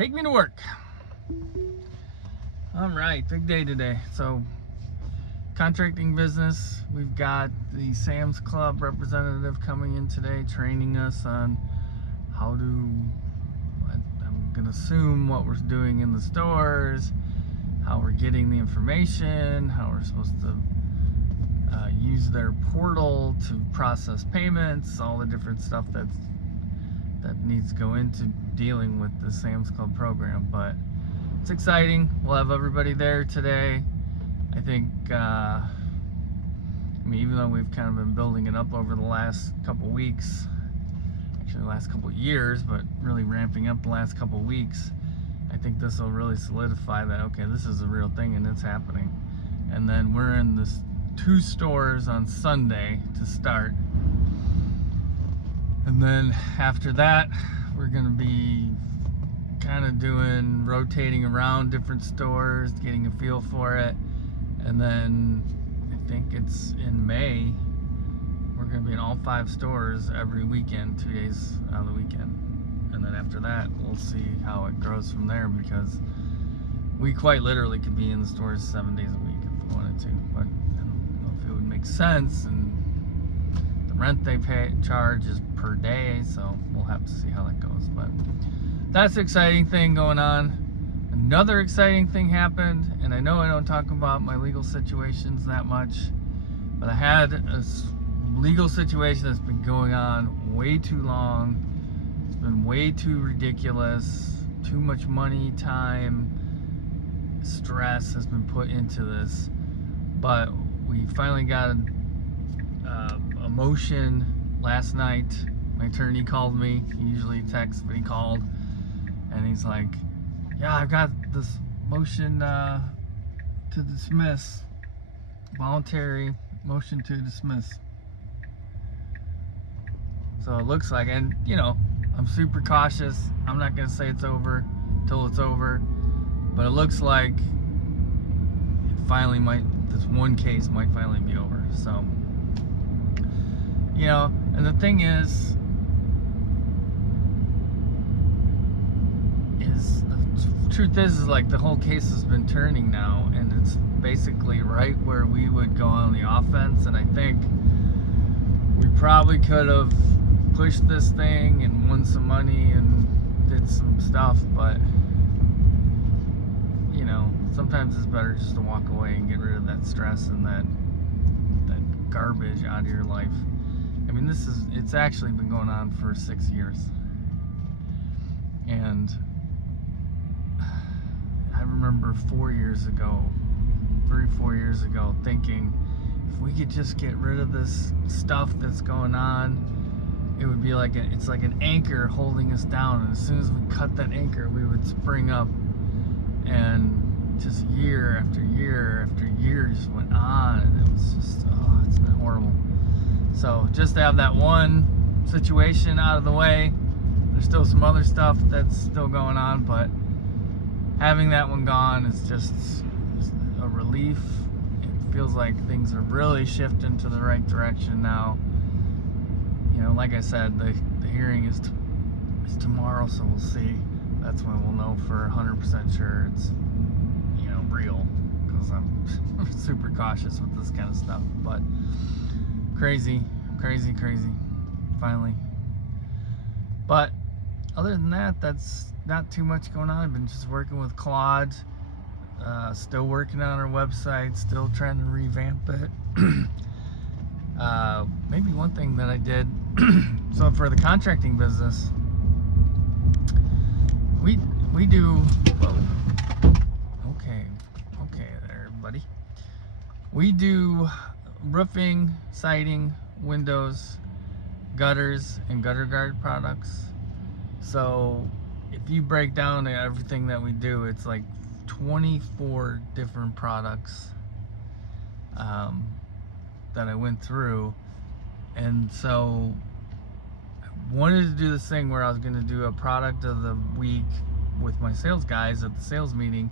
Take me to work. All right, big day today. So, contracting business. We've got the Sam's Club representative coming in today, training us on how to, I'm going to assume what we're doing in the stores, how we're getting the information, how we're supposed to use their portal to process payments, all the different stuff that needs to go into dealing with the Sam's Club program. But it's exciting. We'll have everybody there today. I think, even though we've kind of been building it up over the last couple weeks, actually the last couple years, but really ramping up the last couple weeks, I think this will really solidify that, okay, this is a real thing and it's happening. And then we're in this 2 stores on Sunday to start. And then after that, we're going to be kind of rotating around different stores, getting a feel for it. And then I think it's in May, we're going to be in all 5 stores every weekend, 2 days out of the weekend. And then after that, we'll see how it grows from there, because we quite literally could be in the stores 7 days a week if we wanted to. But I don't know if it would make sense, and the rent they charge is per day, so we'll have to see how that goes. But that's an exciting thing going on. Another exciting thing happened, and I know I don't talk about my legal situations that much, but I had a legal situation that's been going on way too long. It's been way too ridiculous. Too much money, time, stress has been put into this. But we finally got a motion last night. My attorney called me. He usually texts, but he called, and he's like, yeah, I've got this motion to dismiss, voluntary motion to dismiss. So it looks like, and I'm super cautious. I'm not gonna say it's over till it's over, but it looks like it finally this one case might finally be over. So, and the thing is the truth is like the whole case has been turning now, and it's basically right where we would go on the offense. And I think we probably could have pushed this thing and won some money and did some stuff, but sometimes it's better just to walk away and get rid of that stress and that garbage out of your life. I mean, it's actually been going on for 6 years, and I remember 4 years ago, 3-4 years ago, thinking if we could just get rid of this stuff that's going on, it would be like it's like an anchor holding us down, and as soon as we cut that anchor, we would spring up. And just year after year after year just went on, and it was just, it's been horrible. So just to have that one situation out of the way, there's still some other stuff that's still going on, but having that one gone is just a relief. It feels like things are really shifting to the right direction now. Like I said, the hearing is tomorrow, so we'll see. That's when we'll know for 100% sure it's real, because I'm super cautious with this kind of stuff. But crazy finally. But other than that, that's not too much going on. I've been just working with Claude, still working on our website, still trying to revamp it. Maybe one thing that I did, so for the contracting business, we do, whoa, okay there, buddy. We do roofing, siding, windows, gutters, and gutter guard products. So if you break down everything that we do, it's like 24 different products that I went through. And so I wanted to do this thing where I was going to do a product of the week with my sales guys at the sales meeting,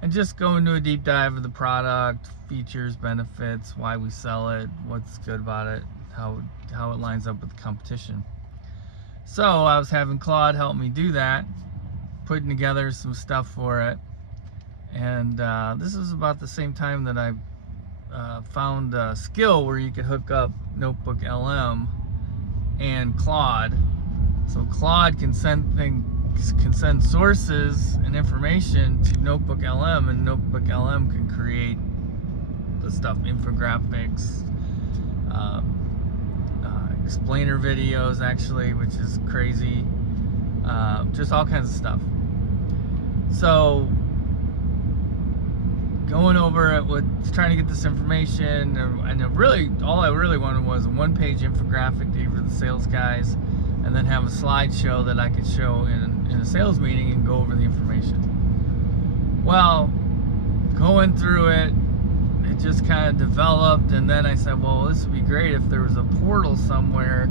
and just go into a deep dive of the product, features, benefits, why we sell it, what's good about it, how it lines up with the competition. So I was having Claude help me do that, putting together some stuff for it. And this is about the same time that I found a skill where you could hook up Notebook LM and Claude. So Claude can send sources and information to Notebook LM, and Notebook LM can create the stuff, infographics, explainer videos actually, which is crazy, just all kinds of stuff. So going over it with trying to get this information, and really all I really wanted was a one-page infographic to give the sales guys, and then have a slideshow that I could show in a sales meeting and go over the information. Well, going through it, it just kind of developed, and then I said, well, this would be great if there was a portal somewhere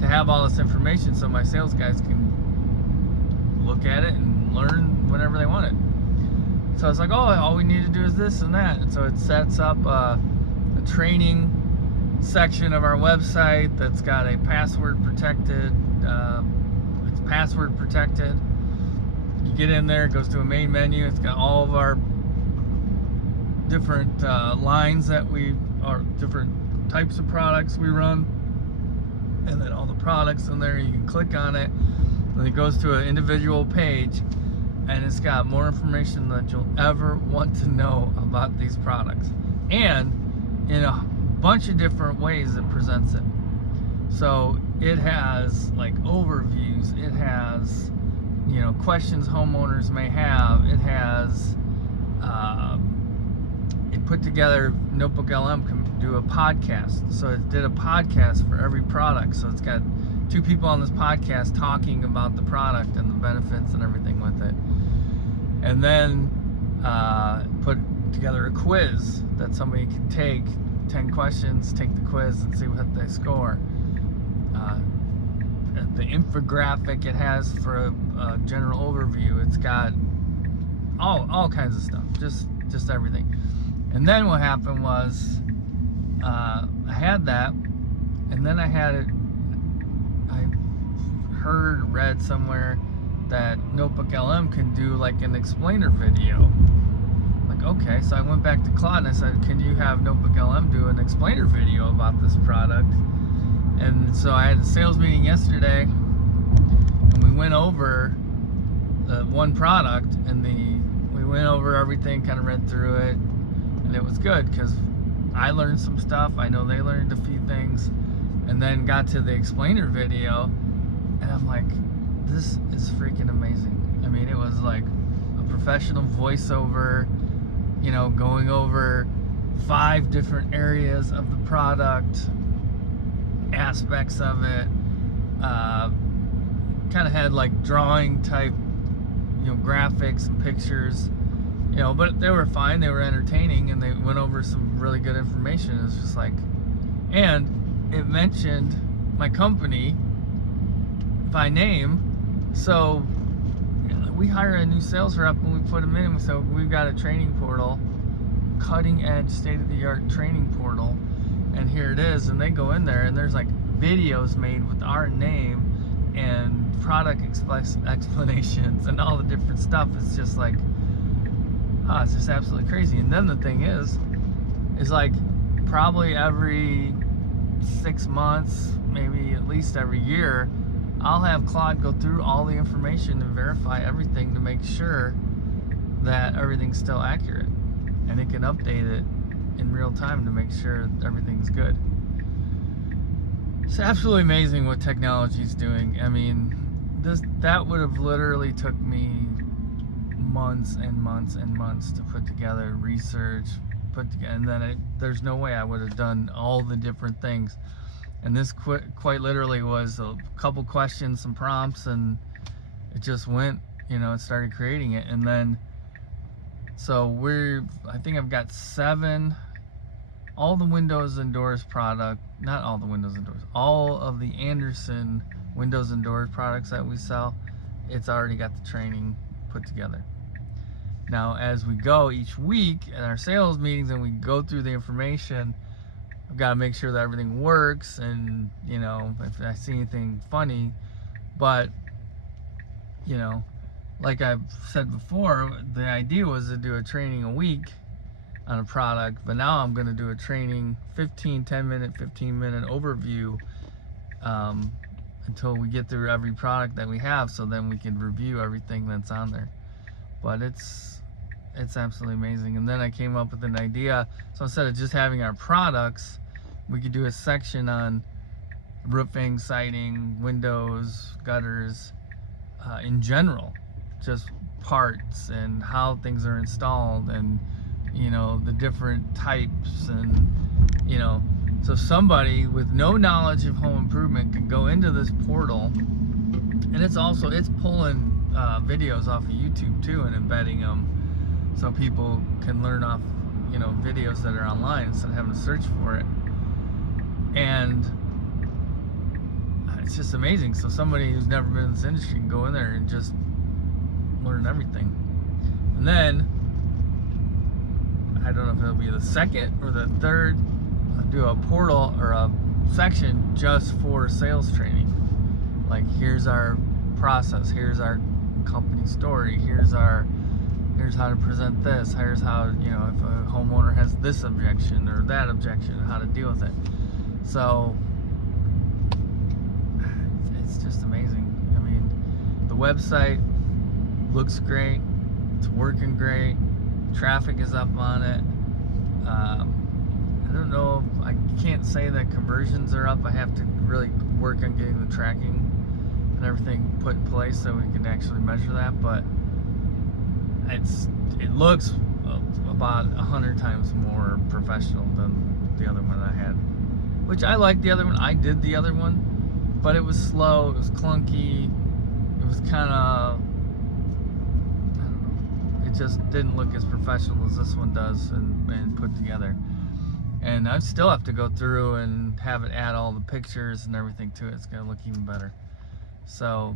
to have all this information so my sales guys can look at it and learn whenever they want it. So I was like, oh, all we need to do is this and that. And so it sets up a training section of our website that's got a password protected, it's password protected. You get in there, it goes to a main menu. It's got all of our different lines that different types of products we run, and then all the products in there. You can click on it, and it goes to an individual page, and it's got more information that you'll ever want to know about these products, and in a bunch of different ways it presents it. So it has like overviews, it has, you know, questions homeowners may have, it has it put together. Notebook LM can do a podcast, so it did a podcast for every product. So it's got 2 people on this podcast talking about the product and the benefits and everything with it. And then put together a quiz that somebody can take, 10 questions, take the quiz and see what they score. The infographic it has for a general overview. It's got all kinds of stuff, just everything. And then what happened was I had that, and then I read somewhere that Notebook LM can do like an explainer video. Like, okay, so I went back to Claude and I said, can you have Notebook LM do an explainer video about this product? And so I had a sales meeting yesterday, and we went over one product, and we went over everything, kind of read through it, and it was good because I learned some stuff. I know they learned a few things, and then got to the explainer video, and I'm like, this is freaking amazing. I mean, it was like a professional voiceover, you know, going over 5 different areas of the product, aspects of it. Kind of had like drawing type, you know, graphics and pictures, you know, but they were fine. They were entertaining, and they went over some really good information. It was just like, and it mentioned my company by name. So we hire a new sales rep, and we put them in, and we said, we've got a training portal, cutting edge, state-of-the-art training portal, and here it is. And they go in there, and there's like videos made with our name and product explanations and all the different stuff. It's just like, it's just absolutely crazy. And then the thing is like probably every 6 months, maybe at least every year, I'll have Claude go through all the information and verify everything to make sure that everything's still accurate, and it can update it in real time to make sure everything's good. It's absolutely amazing what technology's doing. I mean, that would have literally took me months and months and months to put together, research, and then there's no way I would have done all the different things. And this quite literally was a couple questions, some prompts, and it just went, you know, it started creating it. And then, so I think I've got 7, all the windows and doors product, not all the windows and doors, all of the Andersen windows and doors products that we sell, it's already got the training put together. Now, as we go each week at our sales meetings and we go through the information, I've got to make sure that everything works, and, you know, if I see anything funny, but, you know, like I've said before, the idea was to do a training a week on a product, but now I'm going to do a training 15 minute overview until we get through every product that we have, so then we can review everything that's on there. But it's absolutely amazing. And then I came up with an idea, so instead of just having our products, we could do a section on roofing, siding, windows, gutters, in general, just parts and how things are installed, and the different types, and so somebody with no knowledge of home improvement can go into this portal, and it's pulling videos off of YouTube too and embedding them, so people can learn off videos that are online instead of having to search for it. And it's just amazing. So somebody who's never been in this industry can go in there and just learn everything. And then I don't know if it'll be the second or the third, I'll do a portal or a section just for sales training. Like, here's our process, here's our company story, here's how to present this, here's how, if a homeowner has this objection or that objection, how to deal with it. So it's just amazing. I mean, the website looks great, it's working great, traffic is up on it. I don't know, I can't say that conversions are up. I have to really work on getting the tracking and everything put in place so we can actually measure that, but it looks about 100 times more professional than the other one I had, which I like the other one. I did the other one, but it was slow, it was clunky, it was kind of, I don't know, it just didn't look as professional as this one does and put together. And I still have to go through and have it add all the pictures and everything to it. It's gonna look even better. So,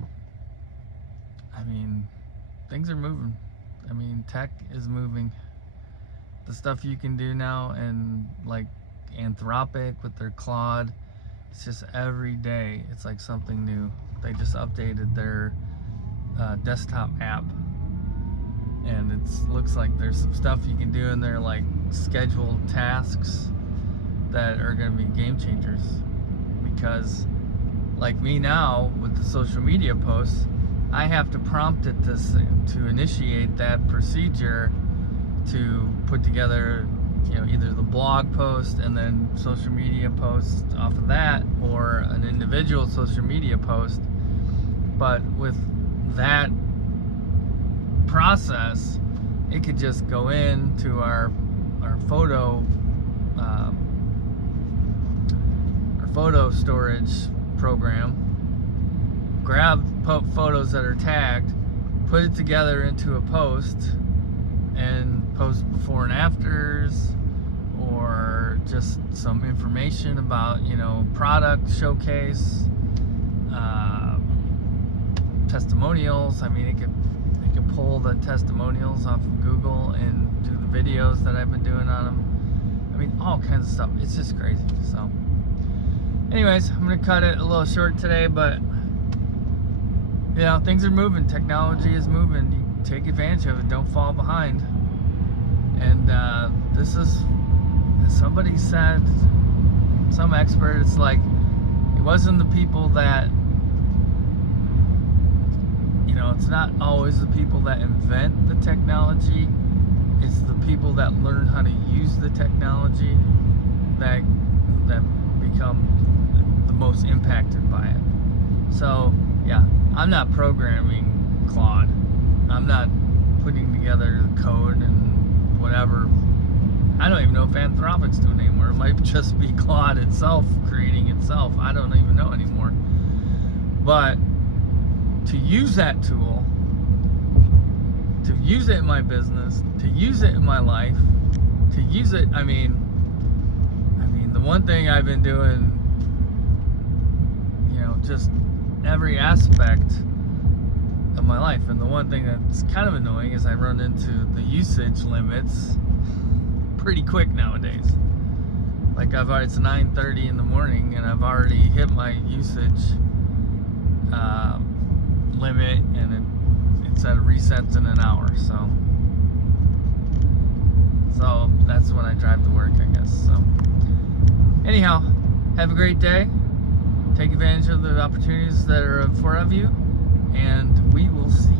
I mean, things are moving. I mean, tech is moving. The stuff you can do now, and like Anthropic with their Claude, it's just every day it's like something new. They just updated their desktop app, and it looks like there's some stuff you can do in there, like scheduled tasks that are going to be game changers. Because like me now with the social media posts, I have to prompt it to initiate that procedure to put together, either the blog post and then social media posts off of that, or an individual social media post. But with that process, it could just go into our photo storage program, grab photos that are tagged, put it together into a post, and post before and afters, or just some information about product showcase, testimonials. I mean, it could pull the testimonials off of Google and do the videos that I've been doing on them. I mean, all kinds of stuff. It's just crazy. So anyways, I'm gonna cut it a little short today, but things are moving. Technology is moving. You take advantage of it. Don't fall behind. And this is, somebody said, some expert, it's like, it wasn't the people that, it's not always the people that invent the technology, it's the people that learn how to use the technology that become the most impacted by it. So yeah, I'm not programming Claude, I'm not putting together the code and whatever. I don't even know if Anthropic's doing it anymore. It might just be Claude itself creating itself. I don't even know anymore. But to use that tool, to use it in my business, to use it in my life, to use it, I mean, the one thing I've been doing, just every aspect of my life, and the one thing that's kind of annoying is I run into the usage limits pretty quick nowadays. Like it's 9:30 in the morning and I've already hit my usage limit, and said it resets in an hour, so that's when I drive to work, I guess. So anyhow, have a great day. Take advantage of the opportunities that are in front of you, and we will see